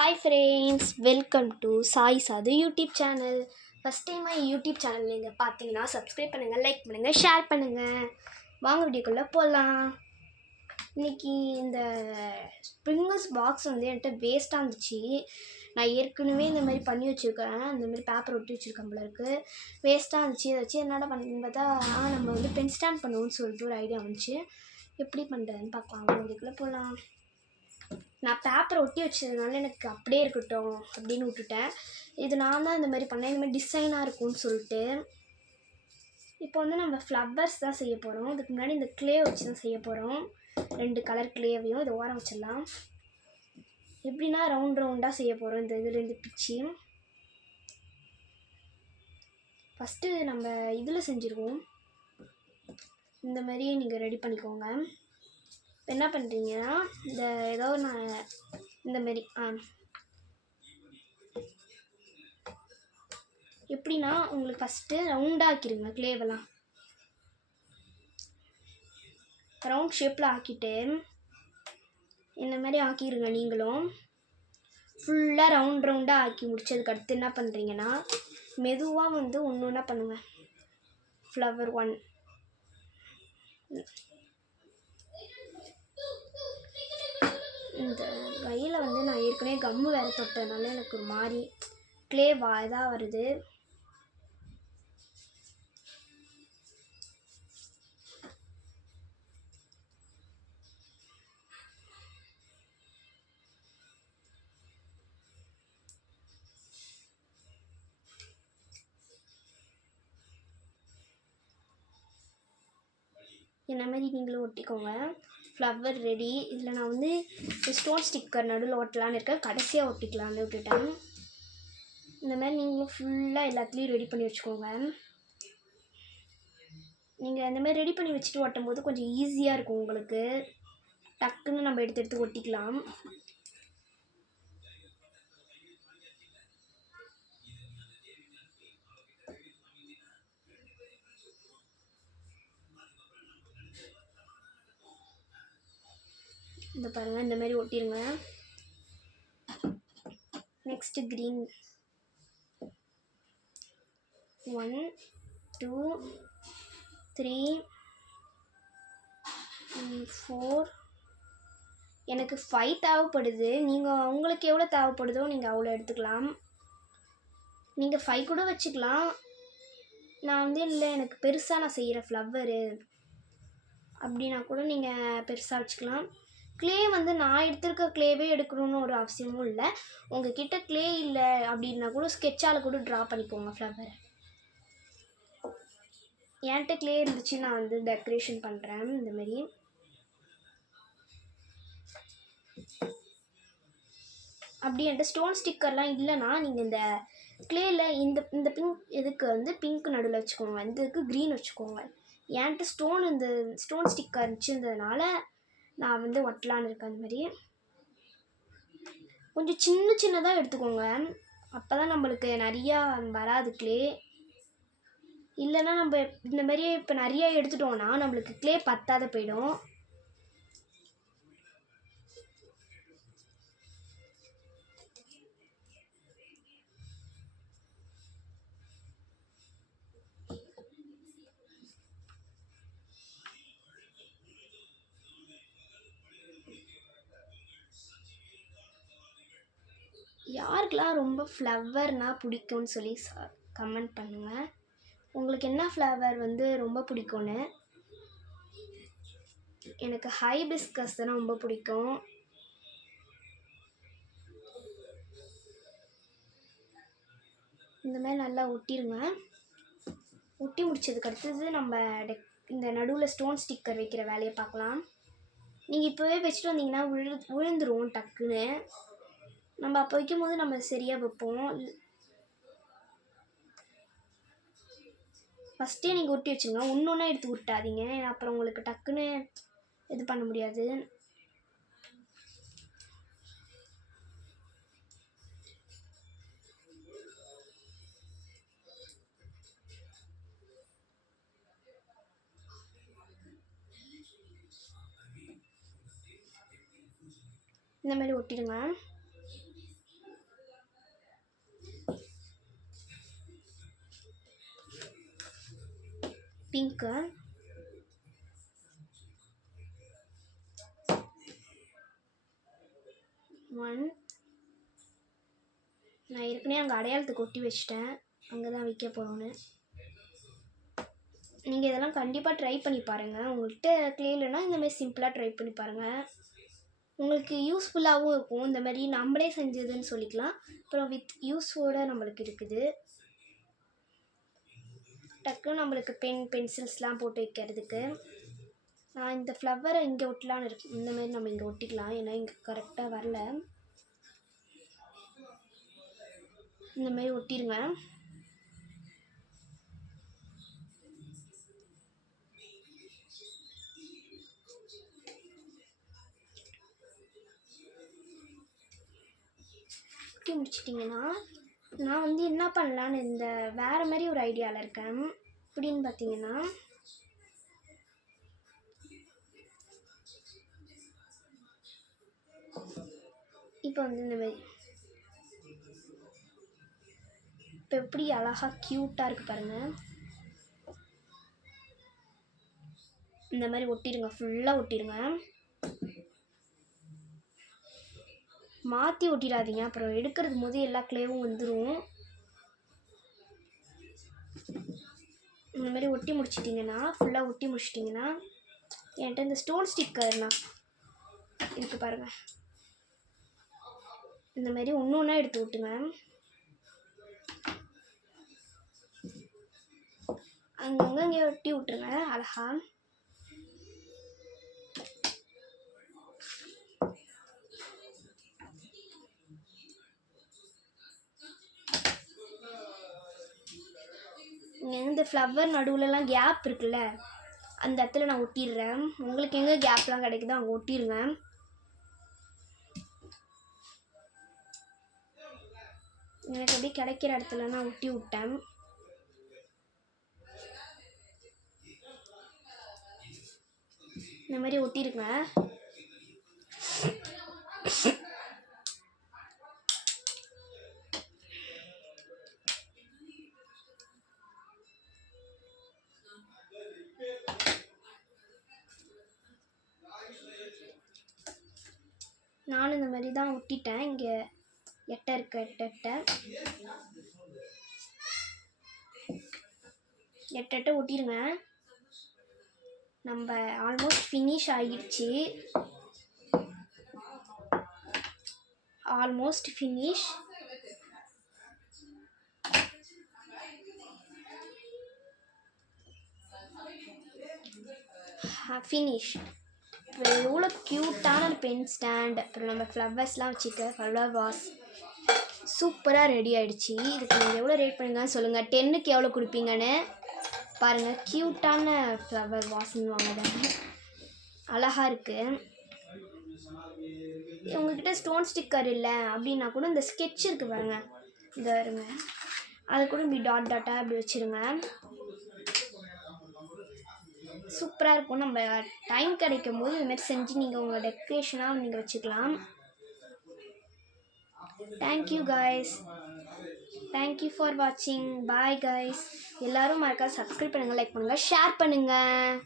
Hi friends, welcome to Sai Sadhu YouTube channel. First time YouTube channel நீங்கள் பார்த்தீங்கன்னா subscribe பண்ணுங்கள், like பண்ணுங்கள், share பண்ணுங்கள். வாங்க வீடியோக்குள்ளே போகலாம். இன்றைக்கி இந்த ஸ்ப்ரிங்கர்ஸ் பாக்ஸ் வந்து என்கிட்ட வேஸ்ட்டாக இருந்துச்சு. நான் ஏற்கனவே இந்த மாதிரி பண்ணி வச்சுருக்கேன், இந்த மாதிரி பேப்பர் ஒட்டி வச்சுருக்கேன் போல இருக்குது. வேஸ்ட்டாக இருந்துச்சு. இதை வச்சு என்னடா பண்ணுன்னு பார்த்தா நம்ம வந்து பென் ஸ்டாண்ட் பண்ணுவோம்னு சொல்லிட்டு ஒரு ஐடியா வந்துச்சு. எப்படி பண்ணுறதுன்னு பார்க்கலாம். வீடியோக்குள்ளே போகலாம். நான் பேப்பரை ஒட்டி வச்சதுனால எனக்கு அப்படியே இருக்கட்டும் அப்படின்னு விட்டுட்டேன். இது நான் தான் இந்த மாதிரி பண்ணேன், இந்த மாதிரி டிசைனாக இருக்கும்னு சொல்லிட்டு. இப்போ வந்து நம்ம ஃப்ளவர்ஸ் தான் செய்ய போகிறோம். அதுக்கு முன்னாடி இந்த க்ளே வச்சு தான் செய்ய போகிறோம். 2 கலர் க்ளேவையும் இதை ஓரம் வச்சிடலாம். எப்படின்னா ரவுண்டாக செய்ய போகிறோம். இந்த இதுலேருந்து பிச்சு ஃபஸ்ட்டு நம்ம இதில் செஞ்சுருவோம். இந்த மாதிரி நீங்கள் ரெடி பண்ணிக்கோங்க. என்ன பண்ணுறீங்கன்னா இந்த ஏதோ நான் இந்த மாதிரி எப்படின்னா உங்களுக்கு ஃபஸ்ட்டு ரவுண்டாக ஆக்கிடுங்க. க்ளேவெல்லாம் ரவுண்ட் ஷேப்பில் ஆக்கிட்டு இந்த மாதிரி ஆக்கிடுங்க. நீங்களும் ஃபுல்லாக ரவுண்டாக ஆக்கி முடிச்சதுக்கு அடுத்து என்ன பண்ணுறீங்கன்னா மெதுவாக வந்து ஒன்று ஒன்றா பண்ணுங்கள். ஃப்ளவர் 1 இந்த கையில் வந்து நான் ஏற்கனவே கம்மு வேறு தொட்டதுனால எனக்கு ஒரு மாதிரி க்ளே இதாக வருது. இந்த மாதிரி நீங்களும் ஒட்டிக்கோங்க. Flower ready. இதில் நான் வந்து ஸ்டோன் ஸ்டிக்கர் நடுவில் ஒட்டலான்னு இருக்கேன், கடைசியாக ஒட்டிக்கலான்னு விட்டுட்டேன். இந்த மாதிரி நீங்களும் ஃபுல்லாக எல்லாத்துலேயும் ரெடி பண்ணி வச்சுக்கோங்க. நீங்கள் இந்த மாதிரி ரெடி பண்ணி வச்சுட்டு ஒட்டும் போது கொஞ்சம் ஈஸியாக இருக்கும் உங்களுக்கு. டக்குன்னு நம்ம எடுத்து ஒட்டிக்கலாம். இந்த பாருங்கள், இந்த மாதிரி ஒட்டிடுங்க. நெக்ஸ்ட்டு க்ரீன் 1 2 3 4 எனக்கு 5 தேவைப்படுது. நீங்கள் உங்களுக்கு எவ்வளோ தேவைப்படுதோ நீங்கள் அவ்வளோ எடுத்துக்கலாம். நீங்கள் 5 கூட வச்சுக்கலாம். நான் வந்து இல்லை எனக்கு பெருசாக நான் செய்கிற ஃப்ளவரு அப்படின்னா கூட நீங்கள் பெருசாக வச்சுக்கலாம். க்ளே வந்து நான் எடுத்துருக்க க்ளேவே எடுக்கணும்னு ஒரு அவசியமும் இல்லை. உங்கள் கிட்ட க்ளே இல்லை அப்படின்னா கூட ஸ்கெட்சால் கூட ட்ரா பண்ணிக்கோங்க ஃப்ளவர். என்கிட்ட க்ளே இருந்துச்சு, நான் வந்து டெக்கரேஷன் பண்ணுறேன். இந்தமாரி அப்படி என்கிட்ட ஸ்டோன் ஸ்டிக்கர்லாம் இல்லைன்னா நீங்கள் இந்த க்ளேயில் இந்த பிங்க் இதுக்கு வந்து பிங்க் நடுவில் வச்சுக்கோங்க, இதுக்கு க்ரீன் வச்சுக்கோங்க. என்கிட்ட இந்த ஸ்டோன் ஸ்டிக்கர் இருந்துச்சுன்றதுனால நான் வந்து ஒட்டலான்னு இருக்கேன். அந்த மாதிரி கொஞ்சம் சின்னதாக எடுத்துக்கோங்க, அப்போ தான் நம்மளுக்கு நிறையா வராது க்ளே. இல்லைன்னா நம்ம இந்த மாதிரி இப்போ நிறையா எடுத்துட்டோன்னா நம்மளுக்கு க்ளே பத்தாத போயிடும். யாருக்கெல்லாம் ரொம்ப ஃப்ளவர்னால் பிடிக்கும்னு சொல்லி கமெண்ட் பண்ணுங்கள். உங்களுக்கு என்ன ஃப்ளவர் வந்து ரொம்ப பிடிக்கும்னு. எனக்கு ஹைபிஸ்கஸ் தான் ரொம்ப பிடிக்கும். இந்த மாதிரி நல்லா ஒட்டிடுங்க. ஒட்டி முடிச்சதுக்கு அடுத்தது நம்ம இந்த நடுவில் ஸ்டோன் ஸ்டிக்கர் வைக்கிற வேலையை பார்க்கலாம். நீங்கள் இப்போவே வச்சுட்டு வந்தீங்கன்னா விழுந்துரும் டக்குன்னு. நம்ம அப்போ வைக்கும் போது நம்ம சரியாக வைப்போம். ஃபஸ்ட்டே நீங்கள் ஒட்டி வச்சுங்க, ஒன்றா எடுத்து விட்டாதீங்க, அப்புறம் உங்களுக்கு டக்குன்னு இது பண்ண முடியாது. இந்த மாதிரி ஒட்டிடுங்க. பிங்க்கு. ஒன். நான் ஏற்கனவே அங்கே அடையாளத்துக்கு ஒட்டி வச்சிட்டேன், அங்கே தான் வைக்க போகிறோன்னு. நீங்கள் இதெல்லாம் கண்டிப்பாக ட்ரை பண்ணி பாருங்கள். உங்கள்கிட்ட க்ளே இல்லைன்னா இந்தமாதிரி சிம்பிளாக ட்ரை பண்ணி பாருங்கள். உங்களுக்கு யூஸ்ஃபுல்லாகவும் இருக்கும். இந்த மாதிரி நம்மளே செஞ்சதுன்னு சொல்லிக்கலாம். அப்புறம் வித் யூஸோடு நம்மளுக்கு இருக்குது. டக்குன்னு நம்மளுக்கு பென்சில்ஸ்லாம் போட்டு வைக்கிறதுக்கு. நான் இந்த ஃப்ளவரை இங்கே ஒட்டலான்னு இருக்கு. இந்தமாரி நம்ம இங்கே ஒட்டிக்கலாம், ஏன்னா இங்கே கரெக்டாக வரல. இந்தமாரி ஒட்டிடுங்க. ஒட்டி முடிச்சிட்டிங்கன்னா நான் வந்து என்ன பண்ணலான்னு இந்த வேறு மாதிரி ஒரு ஐடியாவில் இருக்கேன். எப்படின்னு பார்த்தீங்கன்னா, இப்போ வந்து இந்த மாதிரி இப்போ எப்படி அழகாக க்யூட்டாக இருக்குது பாருங்கள். இந்த மாதிரி ஒட்டிடுங்க, ஃபுல்லாக ஒட்டிடுங்க. மாற்றி ஒட்டிடாதீங்க, அப்புறம் எடுக்கிறது போது எல்லா க்ளேவும் வந்துடும். இந்த மாதிரி ஒட்டி முடிச்சிட்டிங்கன்னா, ஃபுல்லாக ஒட்டி முடிச்சிட்டிங்கன்னா, என்கிட்ட இந்த ஸ்டோன் ஸ்டிக்கர்னா இருக்குது பாருங்கள். இந்த மாதிரி ஒன்று ஒன்றா எடுத்து விட்டுங்க. அங்கங்கே இங்கே ஒட்டி விட்டுருங்க அழகா. இங்கே இந்த ஃப்ளவர் நடுவுலலாம் கேப் இருக்குல்ல, அந்த இடத்துல நான் ஒட்டிடுறேன். உங்களுக்கு எங்கே கேப்லாம் கிடைக்குதோ அங்கே ஒட்டிடுங்க. எனக்கு அப்படியே கிடைக்கிற இடத்துல நான் ஒட்டி விட்டேன். இந்த மாதிரி ஒட்டிடுங்க. நானும் இந்த மாதிரி தான் ஒட்டிட்டேன். இங்கே எட்டை இருக்க எட்டை ஒட்டிடுங்க. நம்ம ஆல்மோஸ்ட் ஃபினிஷ் ஆகிடுச்சு. Almost finish. ஃபினிஷ். எவ்வளோ க்யூட்டான பென் ஸ்டாண்ட், அப்புறம் நம்ம ஃப்ளவர்ஸ்லாம் வச்சுக்க ஃப்ளவர் வாஸ் சூப்பராக ரெடி ஆகிடுச்சு. இதுக்கு நீங்கள் எவ்வளோ ரேட் பண்ணுங்கன்னு சொல்லுங்கள். 10க்கு எவ்வளோ கொடுப்பீங்கன்னு பாருங்கள். க்யூட்டான ஃப்ளவர் வாஸ்ன்னு வாங்குறேன், அழகாக இருக்குது. உங்கள்கிட்ட ஸ்டோன் ஸ்டிக்கர் இல்லை அப்படின்னா கூட இந்த ஸ்கெட்ச் இருக்குது பாருங்கள், இந்த வருங்க, அதை கூட இப்படி டாட் டாட்டாக இப்படி வச்சுருங்க. சூப்பராக இருக்கும். நம்ம டைம் கிடைக்கும் போது இதுமாதிரி செஞ்சு நீங்கள் உங்கள் டெக்கரேஷனாக நீங்கள் வச்சுக்கலாம். தேங்க்யூ காய்ஸ், தேங்க்யூ ஃபார் வாட்சிங். Bye guys. எல்லோரும் மறக்காம சப்ஸ்கிரைப் பண்ணுங்கள், லைக் பண்ணுங்கள், ஷேர் பண்ணுங்கள்.